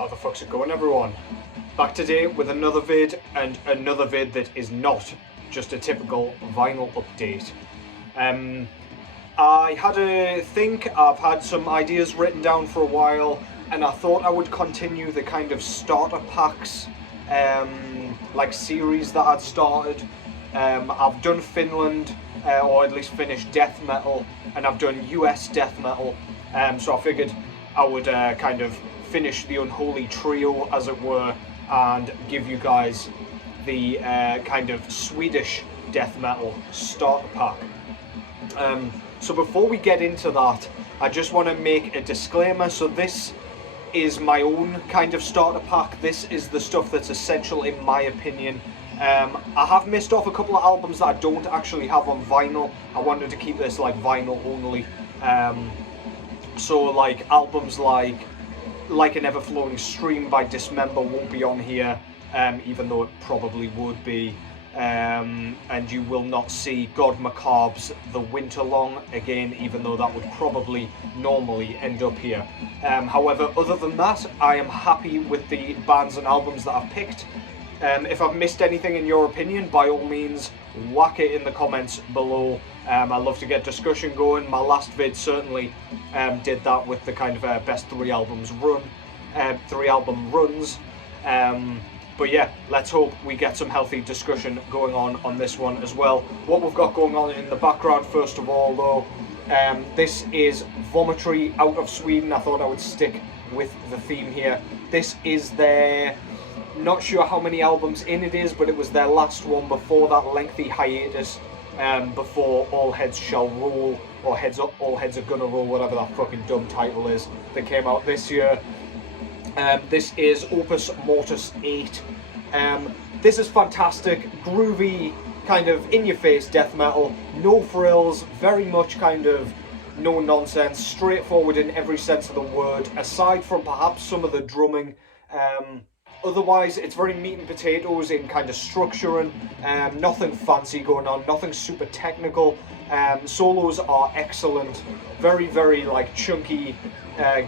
How the fuck's it going, everyone? Back today with another vid, and another vid that is not just a typical vinyl update. I had a think, I've had some ideas written down for a while, and I thought I would continue the kind of starter packs like series that I'd started. I've done Finland, or at least Finnish death metal, and I've done US death metal, so I figured I would kind of finish the unholy trio, as it were, and give you guys the kind of Swedish death metal starter pack. So before we get into that, I just want to make a disclaimer. So this is my own kind of starter pack. This is the stuff that's essential in my opinion. I have missed off a couple of albums that I don't actually have on vinyl. I wanted to keep this like vinyl only. So like albums like an Ever-Flowing Stream by Dismember won't be on here, even though it probably would be. And you will not see God Macabre's The Winter Long again, even though that would probably normally end up here. However, other than that, I am happy with the bands and albums that I've picked. If I've missed anything in your opinion, by all means, whack it in the comments below. I love to get discussion going. My last vid certainly did that with the kind of best three album runs. But yeah, let's hope we get some healthy discussion going on this one as well. What we've got going on in the background, first of all, though, this is Vomitary out of Sweden. I thought I would stick with the theme here. This is their, not sure how many albums in it is, but it was their last one before that lengthy hiatus, before All Heads Shall Roll, or All Heads Are Gonna Roll, whatever that fucking dumb title is, that came out this year. This is Opus Mortis 8. This is fantastic, groovy, kind of in-your-face death metal, no frills, very much kind of no nonsense, straightforward in every sense of the word, aside from perhaps some of the drumming. Otherwise, it's very meat and potatoes in kind of structuring, nothing fancy going on, nothing super technical. Solos are excellent, very, very like chunky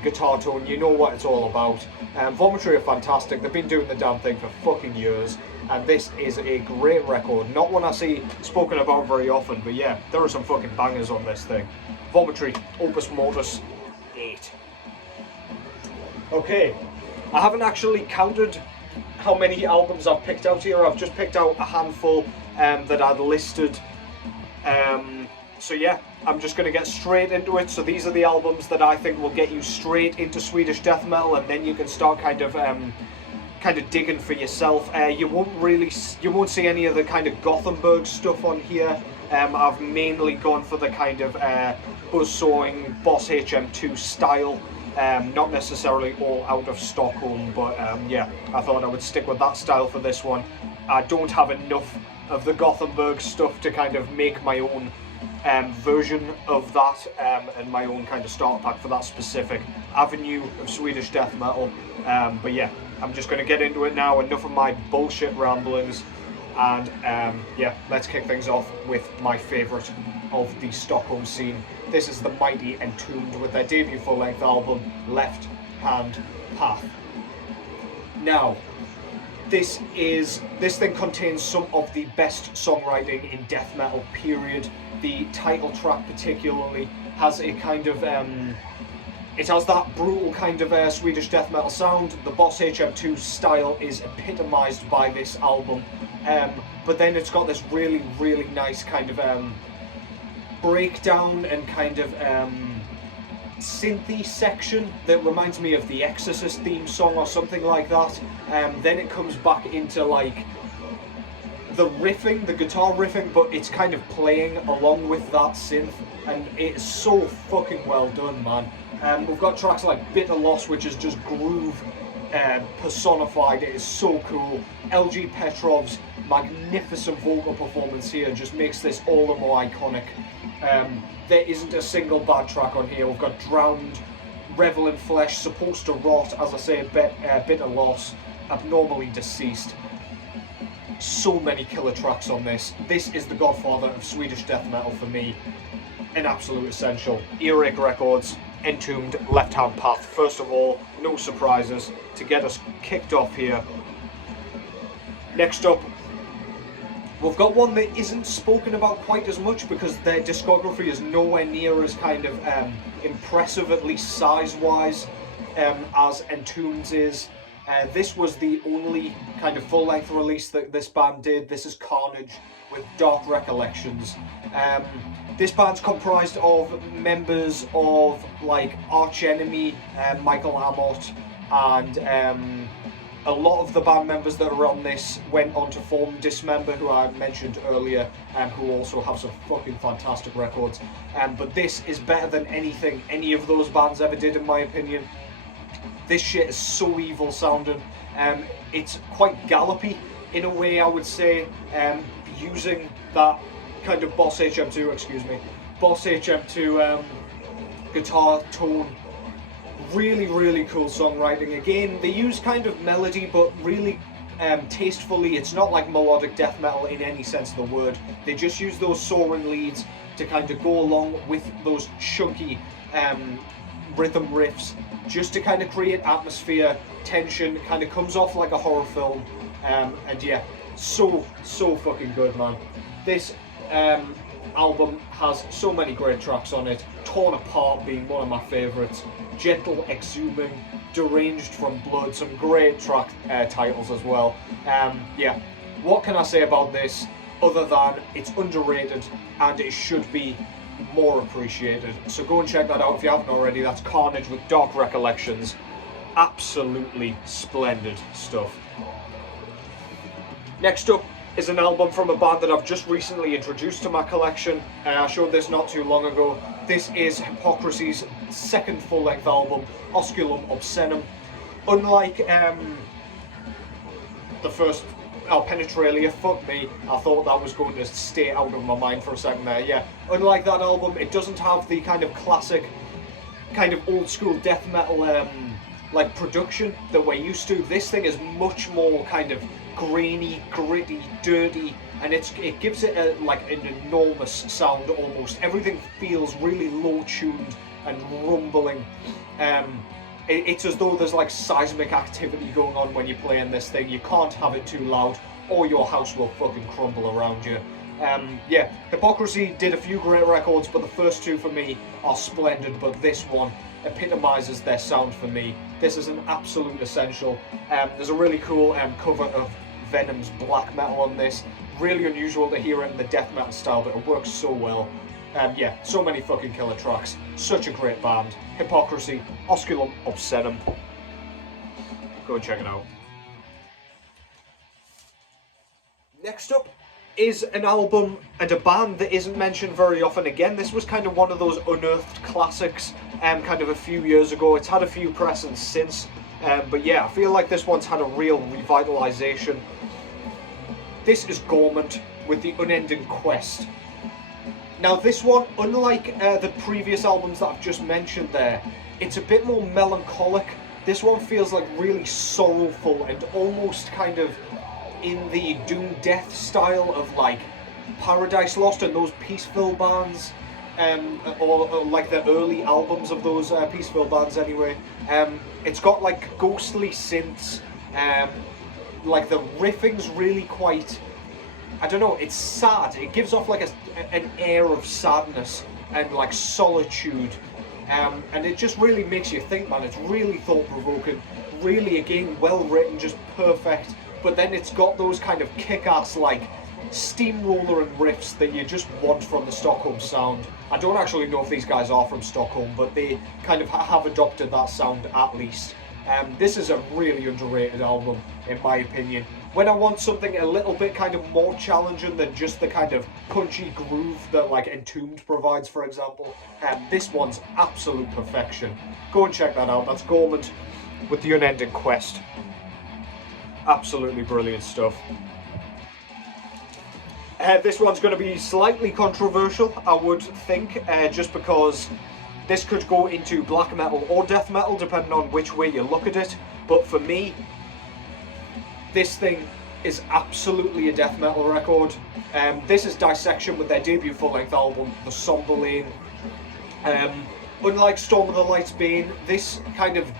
guitar tone, you know what it's all about. Vomitary are fantastic, they've been doing the damn thing for fucking years, and this is a great record. Not one I see spoken about very often, but yeah, there are some fucking bangers on this thing. Vomitary, Opus Mortis 8. Okay. I haven't actually counted how many albums I've picked out here. I've just picked out a handful that I'd listed. So yeah, I'm just going to get straight into it. So these are the albums that I think will get you straight into Swedish death metal, and then you can start kind of digging for yourself. You won't see any of the kind of Gothenburg stuff on here. I've mainly gone for the kind of buzzsawing Boss HM2 style. Not necessarily all out of Stockholm, but yeah, I thought I would stick with that style for this one. I don't have enough of the Gothenburg stuff to kind of make my own version of that, and my own kind of start pack for that specific avenue of Swedish death metal. But yeah, I'm just going to get into it now. Enough of my bullshit ramblings, and yeah, let's kick things off with my favourite of the Stockholm scene. This is the mighty Entombed with their debut full-length album, Left Hand Path. Now, this thing contains some of the best songwriting in death metal, period. The title track particularly has a kind of, it has that brutal kind of Swedish death metal sound. The Boss HM2 style is epitomised by this album, but then it's got this really, really nice kind of breakdown and kind of synthy section that reminds me of the Exorcist theme song or something like that. Then it comes back into like the riffing, the guitar riffing, but it's kind of playing along with that synth, and it's so fucking well done, man. We've got tracks like Bitter Loss, which is just groove personified. It is so cool. LG Petrov's magnificent vocal performance here just makes this all the more iconic. There isn't a single bad track on here. We've got Drowned, Revel in Flesh, Supposed to Rot, as I say, Bitter Loss, Abnormally Deceased. So many killer tracks on this. This is the godfather of Swedish death metal for me. An absolute essential. Earache Records, Entombed, Left Hand Path. First of all, no surprises to get us kicked off here. Next up, we've got one that isn't spoken about quite as much because their discography is nowhere near as kind of impressive, at least size-wise, as Entombed's is. This was the only kind of full-length release that this band did. This is Carnage with Dark Recollections. This band's comprised of members of like Arch Enemy, Michael Amott, and a lot of the band members that are on this went on to form Dismember, who I mentioned earlier, who also have some fucking fantastic records. But this is better than anything any of those bands ever did, in my opinion. This shit is so evil sounding. It's quite gallopy in a way, I would say, using that kind of Boss HM2 guitar tone. Really, really cool songwriting. Again, they use kind of melody, but really tastefully. It's not like melodic death metal in any sense of the word. They just use those soaring leads to kind of go along with those chunky rhythm riffs, just to kind of create atmosphere, tension. Kind of comes off like a horror film, and yeah, so fucking good, man. This album has so many great tracks on it. Torn Apart being one of my favourites, Gentle Exhuming, Deranged from Blood, some great track titles as well. Yeah, what can I say about this other than it's underrated and it should be more appreciated. So go and check that out if you haven't already. That's Carnage with Dark Recollections. Absolutely splendid stuff. Next up is an album from a band that I've just recently introduced to my collection. I showed this not too long ago. This is Hypocrisy's second full-length album, Osculum Obscenum. Unlike the first, Penetralia, fuck me, I thought that was going to stay out of my mind for a second there. Yeah, unlike that album, it doesn't have the kind of classic, kind of old-school death metal like production that we're used to. This thing is much more kind of grainy, gritty, dirty, and it gives it like an enormous sound almost. Everything feels really low tuned and rumbling. It's as though there's like seismic activity going on when you're playing this thing. You can't have it too loud or your house will fucking crumble around you. Yeah, Hypocrisy did a few great records, but the first two for me are splendid, but this one epitomizes their sound for me. This is an absolute essential. There's a really cool cover of Venom's black metal on this. Really unusual to hear it in the death metal style, but it works so well. Yeah, so many fucking killer tracks. Such a great band. Hypocrisy, Osculum Obscenum. Go and check it out. Next up is an album and a band that isn't mentioned very often. Again, this was kind of one of those unearthed classics kind of a few years ago. It's had a few presses since, but yeah, I feel like this one's had a real revitalization. This is Gorement with The Unending Quest. Now this one, unlike the previous albums that I've just mentioned there, it's a bit more melancholic. This one feels like really sorrowful and almost kind of in the doom death style of like Paradise Lost and those Peaceful bands, or like the early albums of those Peaceful bands anyway. It's got like ghostly synths, like the riffing's really quite, I don't know, it's sad. It gives off like an air of sadness and like solitude, and it just really makes you think, man. It's really thought-provoking, really, again, well written, just perfect. But then it's got those kind of kick-ass like steamroller and riffs that you just want from the Stockholm sound. I don't actually know if these guys are from Stockholm, but they kind of have adopted that sound at least. This is a really underrated album, in my opinion. When I want something a little bit kind of more challenging than just the kind of punchy groove that like Entombed provides, for example, this one's absolute perfection. Go and check that out. That's Gorement with The Unending Quest. Absolutely brilliant stuff. This one's going to be slightly controversial, I would think, just because this could go into black metal or death metal, depending on which way you look at it. But for me, this thing is absolutely a death metal record. This is Dissection with their debut full-length album, The Somber Lane. unlike Storm of the Light's Bane, this kind of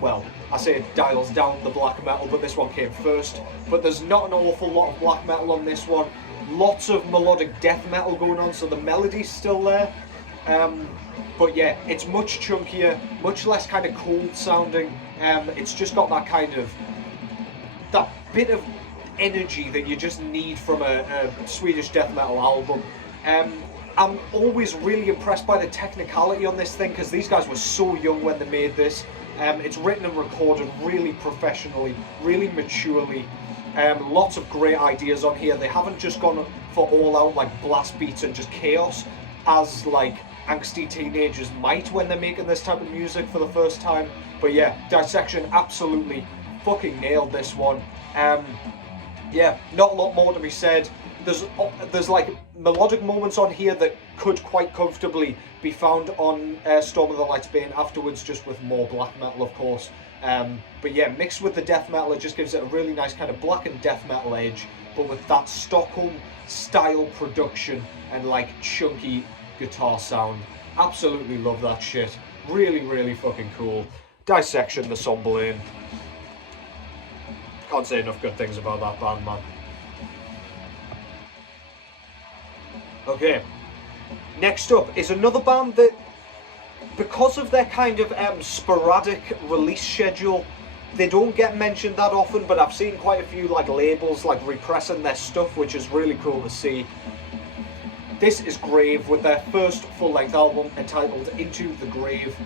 well, I say it dials down the black metal, but this one came first. But there's not an awful lot of black metal on this one. Lots of melodic death metal going on, so the melody's still there. But yeah, it's much chunkier, much less kind of cold sounding. It's just got that kind of, that bit of energy that you just need from a Swedish death metal album. I'm always really impressed by the technicality on this thing, because these guys were so young when they made this. It's written and recorded really professionally, really maturely. Lots of great ideas on here. They haven't just gone for all out like blast beats and just chaos, as like angsty teenagers might when they're making this type of music for the first time. But yeah, Dissection absolutely fucking nailed this one. Yeah, not a lot more to be said. There's like melodic moments on here that could quite comfortably be found on Storm of the Light's Bane afterwards, just with more black metal, of course. But yeah, mixed with the death metal, it just gives it a really nice kind of black and death metal edge, but with that Stockholm style production and like chunky guitar sound. Absolutely love that shit. Really, really fucking cool. Dissection, the Somberlane. Can't say enough good things about that band, man. Okay, next up is another band that, because of their kind of sporadic release schedule, they don't get mentioned that often, but I've seen quite a few like labels like repressing their stuff, which is really cool to see. This is Grave with their first full-length album entitled Into the Grave.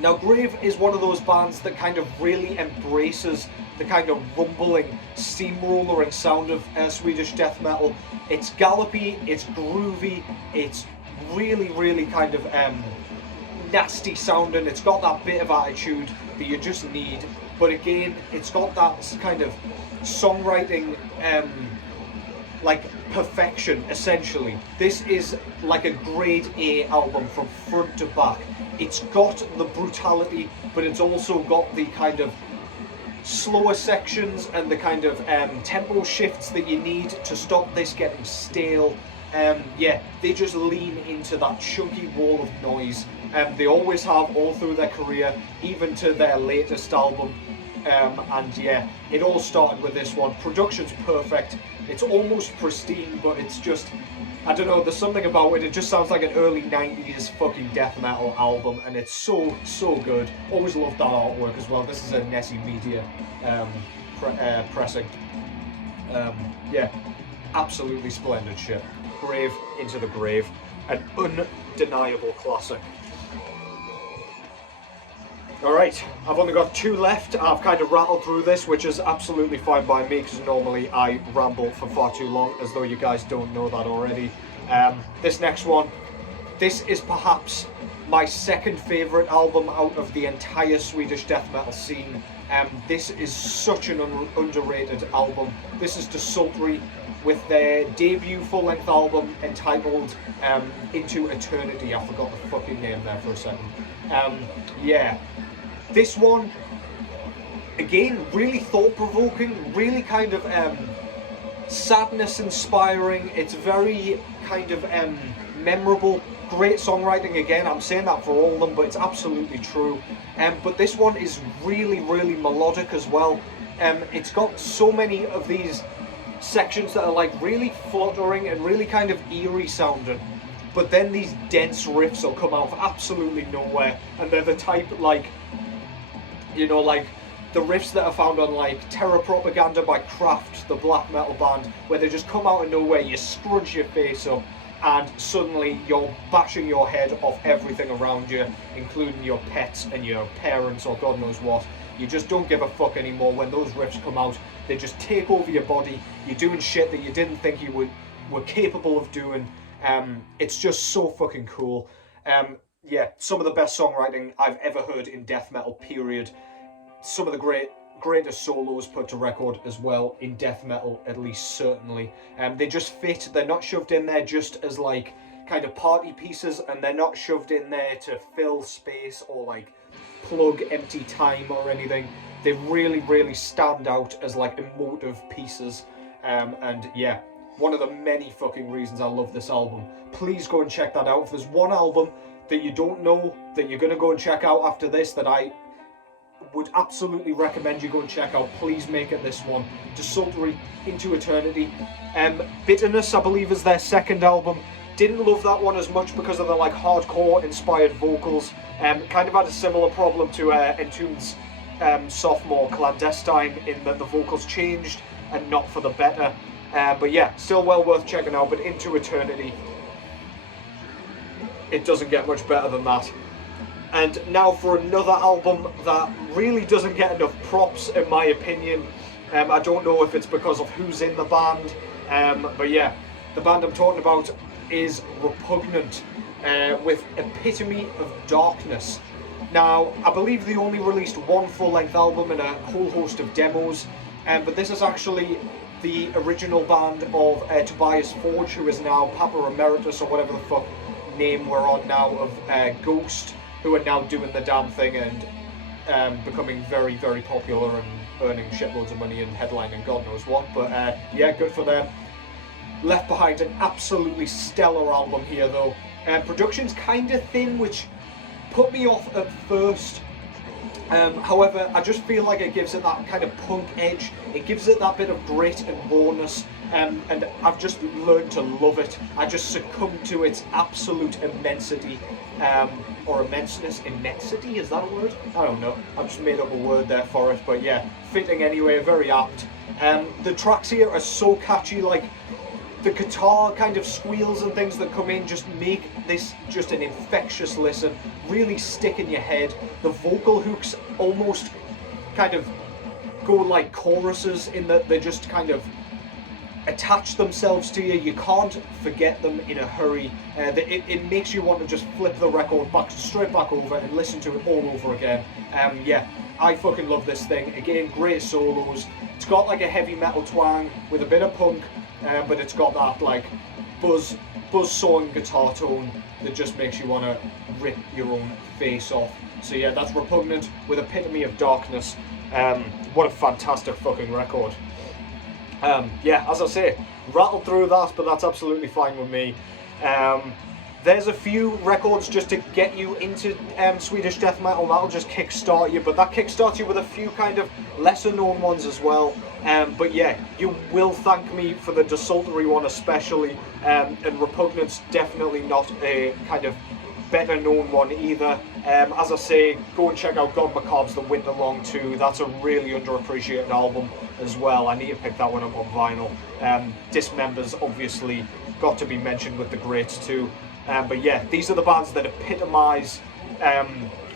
Now, Grave is one of those bands that kind of really embraces the kind of rumbling, steamrollering sound of Swedish death metal. It's gallopy, it's groovy, it's really, really kind of nasty sounding. It's got that bit of attitude that you just need. But again, it's got that kind of songwriting, like perfection, essentially. This is like a grade A album from front to back. It's got the brutality, but it's also got the kind of slower sections and the kind of tempo shifts that you need to stop this getting stale. Yeah, they just lean into that chunky wall of noise. They always have all through their career, even to their latest album. And yeah, it all started with this one. Production's perfect. It's almost pristine, but it's just, I don't know, there's something about it. It just sounds like an early 90s fucking death metal album, and it's so, so good. Always loved that artwork as well. This is a Nessie Media pressing. Yeah, absolutely splendid shit. Grave, Into the Grave. An undeniable classic. Alright, I've only got 2 left. I've kind of rattled through this, which is absolutely fine by me, because normally I ramble for far too long, as though you guys don't know that already. This next one, this is perhaps my second favourite album out of the entire Swedish death metal scene. This is such an underrated album. This is Desultory with their debut full-length album entitled Into Eternity. I forgot the fucking name there for a second. Yeah. This one, again, really thought-provoking, really kind of sadness-inspiring. It's very kind of memorable. Great songwriting again. I'm saying that for all of them, but it's absolutely true. But this one is really, really melodic as well. It's got so many of these sections that are like really fluttering and really kind of eerie sounding. But then these dense riffs will come out of absolutely nowhere, and they're the type like, you know, like the riffs that are found on like Terror Propaganda by Kraft, the black metal band, where they just come out of nowhere, you scrunch your face up, and suddenly you're bashing your head off everything around you, including your pets and your parents or God knows what. You just don't give a fuck anymore when those riffs come out. They just take over your body. You're doing shit that you didn't think you were capable of doing. It's just so fucking cool. Yeah, some of the best songwriting I've ever heard in death metal, period. Some of the greatest solos put to record as well in death metal, at least certainly. They just fit. They're not shoved in there just as like kind of party pieces, and they're not shoved in there to fill space or like plug empty time or anything. They really, really stand out as like emotive pieces. And yeah, one of the many fucking reasons I love this album. Please go and check that out. If there's one album that you don't know, that you're going to go and check out after this, that I would absolutely recommend you go and check out, please make it this one. Desultory, Into Eternity. Bitterness, I believe, is their second album. Didn't love that one as much because of the like hardcore inspired vocals. Kind of had a similar problem to Entombed's sophomore Clandestine, in that the vocals changed and not for the better. But yeah, still well worth checking out. But Into Eternity, it doesn't get much better than that. And now for another album that really doesn't get enough props, in my opinion. I don't know if it's because of who's in the band, but yeah, the band I'm talking about is Repugnant, with Epitome of Darkness. Now, I believe they only released one full-length album and a whole host of demos, but this is actually the original band of Tobias Forge, who is now Papa Emeritus, or whatever the fuck name we're on now, of Ghost, who are now doing the damn thing and becoming very, very popular and earning shitloads of money and headlining God knows what. But yeah, good for them. Left Behind, an absolutely stellar album here though. Production's kind of thin, which put me off at first. However, I just feel like it gives it that kind of punk edge. It gives it that bit of grit and rawness, and I've just learned to love it. I just succumbed to its absolute immensity, or immenseness. Immensity, is that a word? I don't know. I've just made up a word there for it, but yeah, fitting anyway, very apt. The tracks here are so catchy, like the guitar kind of squeals and things that come in just make this just an infectious listen, really stick in your head. The vocal hooks almost kind of go like choruses, in that they just kind of attach themselves to you. You can't forget them in a hurry. It makes you want to just flip the record straight back over and listen to it all over again. Yeah, I fucking love this thing. Again, great solos. It's got like a heavy metal twang with a bit of punk, but it's got that like buzz sawing guitar tone that just makes you want to rip your own face off. So yeah, that's Repugnant with Epitome of Darkness. What a fantastic fucking record. Yeah, as I say, rattled through that, but that's absolutely fine with me. There's a few records just to get you into Swedish death metal, that'll just kickstart you, but that kickstarts you with a few kind of lesser known ones as well. But yeah, you will thank me for the desultory one especially, and Repugnant's definitely not a kind of better known one either. As I say, go and check out God Macabre's The Winter Long too. That's a really underappreciated album as well. I need to pick that one up on vinyl. Dismember's obviously got to be mentioned with the greats too. But yeah, these are the bands that epitomise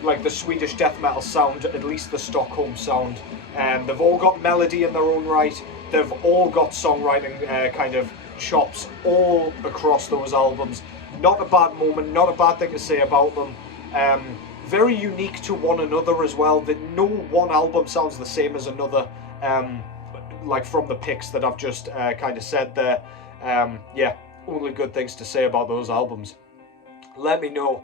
like the Swedish death metal sound, at least the Stockholm sound. They've all got melody in their own right. They've all got songwriting kind of chops all across those albums. Not a bad moment, not a bad thing to say about them. Very unique to one another as well, that no one album sounds the same as another, like from the picks that I've just kind of said there. Yeah, only good things to say about those albums. Let me know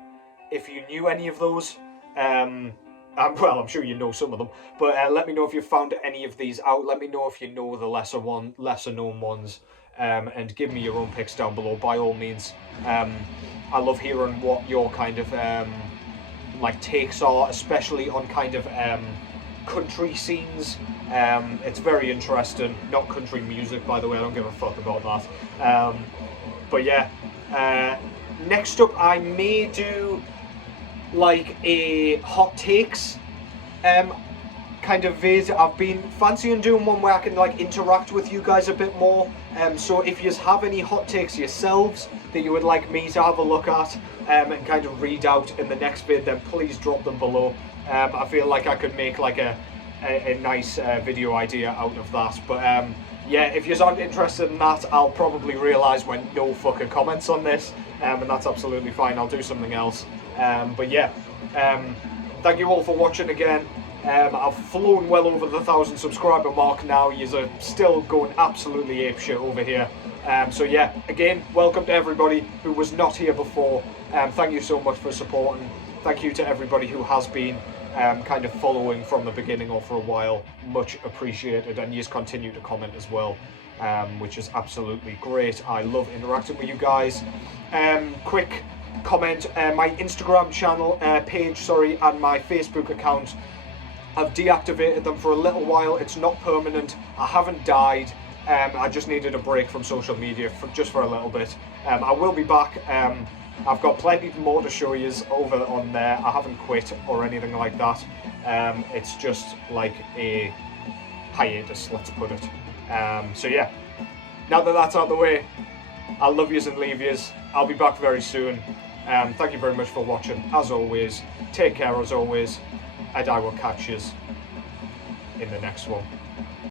if you knew any of those. Well, I'm sure you know some of them, but let me know if you found any of these out. Let me know if you know the lesser known ones. And give me your own picks down below, by all means. I love hearing what your kind of like takes are, especially on kind of country scenes. It's very interesting. Not country music, by the way, I don't give a fuck about that. But yeah, next up I may do like a hot takes kind of vid. I've been fancying doing one where I can like interact with you guys a bit more. So if you have any hot takes yourselves that you would like me to have a look at and kind of read out in the next vid, then please drop them below. I feel like I could make like a nice video idea out of that. But yeah, if you aren't interested in that, I'll probably realise when no fucking comments on this, and that's absolutely fine. I'll do something else. But yeah, thank you all for watching again. I've flown well over the 1,000 subscriber mark now. You're still going absolutely apeshit over here. So yeah, again, welcome to everybody who was not here before. Thank you so much for supporting. Thank you to everybody who has been kind of following from the beginning or for a while. Much appreciated, and you just continue to comment as well, which is absolutely great. I love interacting with you guys. Quick comment. My Instagram channel page, sorry, and my Facebook account, I've deactivated them for a little while. It's not permanent. I haven't died. I just needed a break from social media just for a little bit. I will be back. I've got plenty more to show you over on there. I haven't quit or anything like that. It's just like a hiatus, let's put it. So yeah, now that that's out of the way, I'll love yous and leave yous. I'll be back very soon. Thank you very much for watching. As always, take care as always, and I will catch yous in the next one.